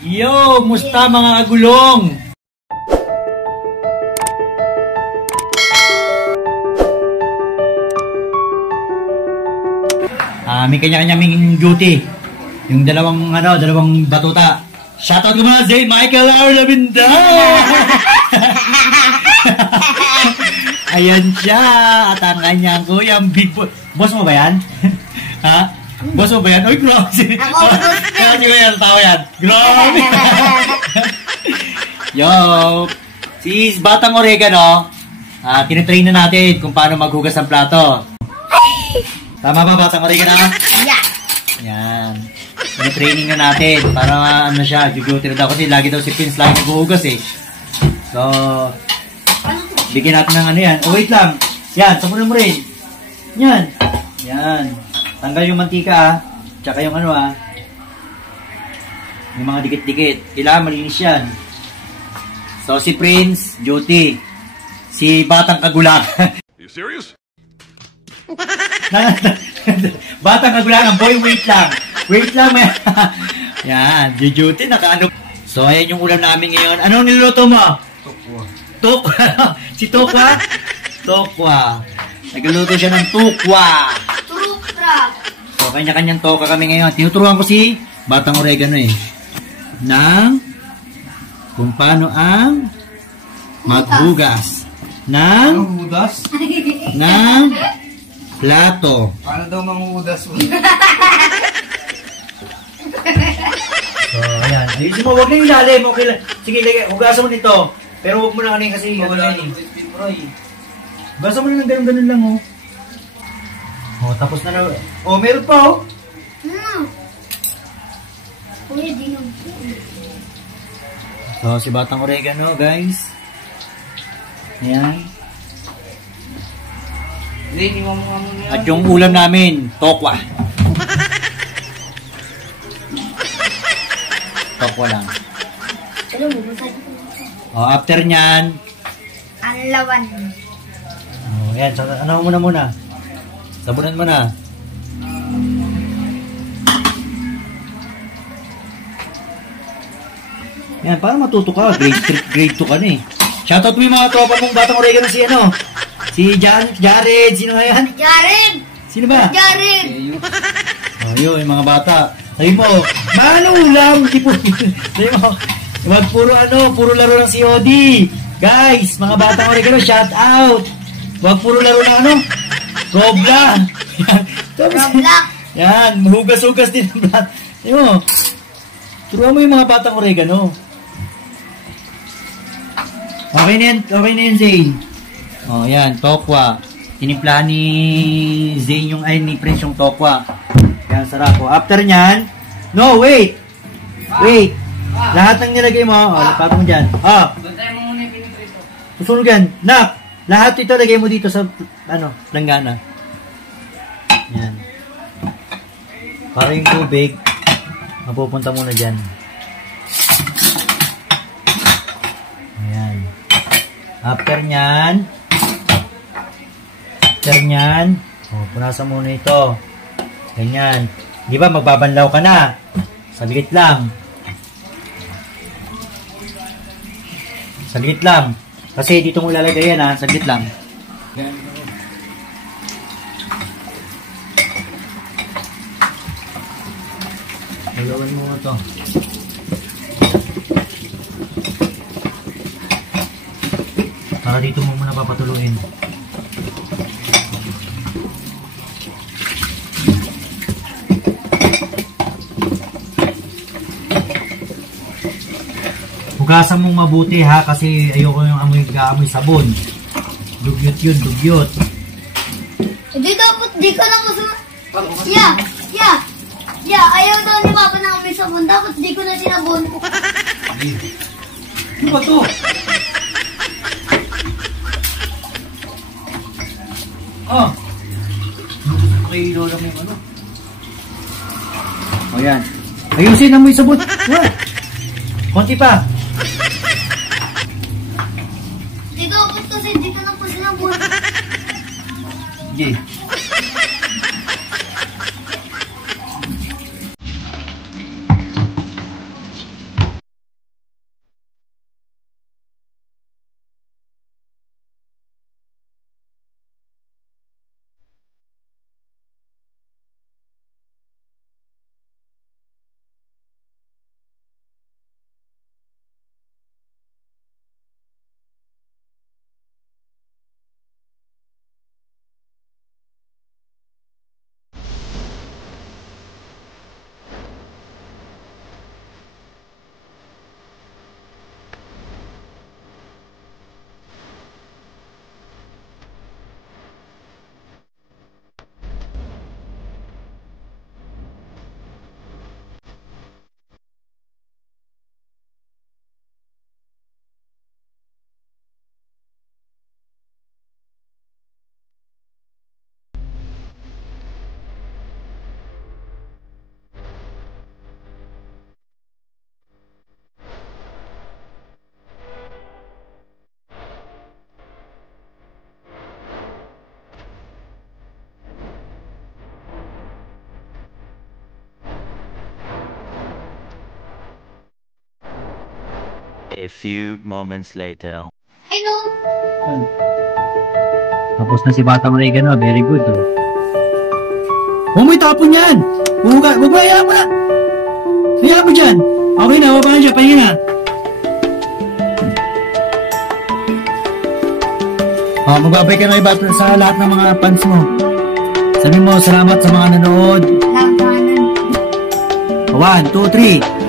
Yo! Musta mga kagulong? May kanya-kanyang duty. Yung dalawang batuta. Shoutout ko mga Zane Michael R. Lavinda! Ayan siya! At ang kanyang kuyang big boss. Boss mo ba yan? Ha? Boss mo ba yan? Uy, grabe! Kaya si Kuya, tao yan. Grabe! Yo! Si Batang Oregano, tinitrain na natin kung paano maghugas ng plato. Tama ba, Batang Oregano? Yeah! Yan. Training na natin para ano siya, jugutin daw kasi lagi daw si Prince lagi naghuhugas eh. So, bigyan natin ng ano yan. Oh, wait lang. Yan, sabunan mo rin. Yan. Yan. Tanggal yung mantika tsaka yung ano yung mga dikit-dikit. Kailangan malinis yan. So, si Prince, duty. Si Batang Kagulang. You serious? Batang Kagulangan, boy, wait lang. Wait lang, man. Yan, duty, nakaano. So, ayan yung ulam namin ngayon. Anong niluto mo? Tokwa. Tokwa? Si Tokwa? Tokwa. Nagluto siya ng tokwa. Tukra. So, kanya-kanyang toka kami ngayon. Tinuturuan ko si Batang Oregano eh. Kung paano ang maghugas. Anong hudas? Ng plato. Paano daw manghudas mo? So, ayan. Ayusin mo, huwag na ilalim. Okay lang. Sige, hugasan mo nito. Pero huwag mo na kanin kasi. Wala ano, nang Roy. hugasan mo na ng ganun-ganun lang, oh. Oh, tapos na na. Oh, meron pa, oh. Kuya, di nang. So, si Batang Oregano, guys. Ayan. Hindi, hindi mo muna yan. At yung ulam namin, tokwa. Tokwa lang. Pero bubusay ko. Oh, after nyan, Ang lawan. oh, ayan, so, ano muna. Sabunan mo na. Yan, para matuto ka. Grade 2 ka na eh. Shoutout mo yung mga tropa mong Batang Oregano si si Jared. Sino nga yan? Jared! Sino ba? Jared! Oh, yun, yung mga bata. Sabi mo, maano ulam? Sabi mo, wag puro laro ng COD. Guys, mga Batang Oregano, shout out. Wag puro laro ng Roblox. Roblox. Yan, hugas-hugas din. Sabi mo, turuan mo yung mga Batang Oregano. Okay na yan, Zane. Oh, yan, tokwa. Tinimpla ni Zane ni Prince yung tokwa. Yan, sarap. Oh, after nyan, no, wait. Wait. Lahat ng nilagay mo, lapat mo dyan. Bantay mo muna yung piniprito. Susunod yan. Nak, lahat ito lagay mo dito sa, langgana. Yan. Para yung tubig, mapupunta muna dyan. Ayan. After nyan, punasan muna ito. Ganyan. Di ba, magbabanlaw ka na. Saglit lang. Saglit lang. Kasi dito mo lalagay yan, saglit lang. Lagawan mo ito. Para dito mo muna papatuloyin. Hugasan mong mabuti ha, kasi ayoko yung amoy sabon. Dugyot yun, dugyot. Hindi dapat, di ka lang gusto. Yeah, ayaw daw ni Papa na may sabon. Dapat di ko na sinabon. Ano ba to? Okay, lola mo yung ano. O yan. Ayusin na mo yung sabon. Konti pa. Di dapat kasi di ka lang po sinabon. Sige. A few moments later. Ay, no. Tapos na si Batang Regan, oh. Very good, oh. Huwag mo itapon yan! Huwag mo, hayaan mo na! Hayaan mo dyan! Okay na, huwag ka dyan, pahinga na! Magbabay ka na iba sa lahat ng mga fans mo. Sabi mo, salamat sa mga nanood. Labanan. 1, 2, 3.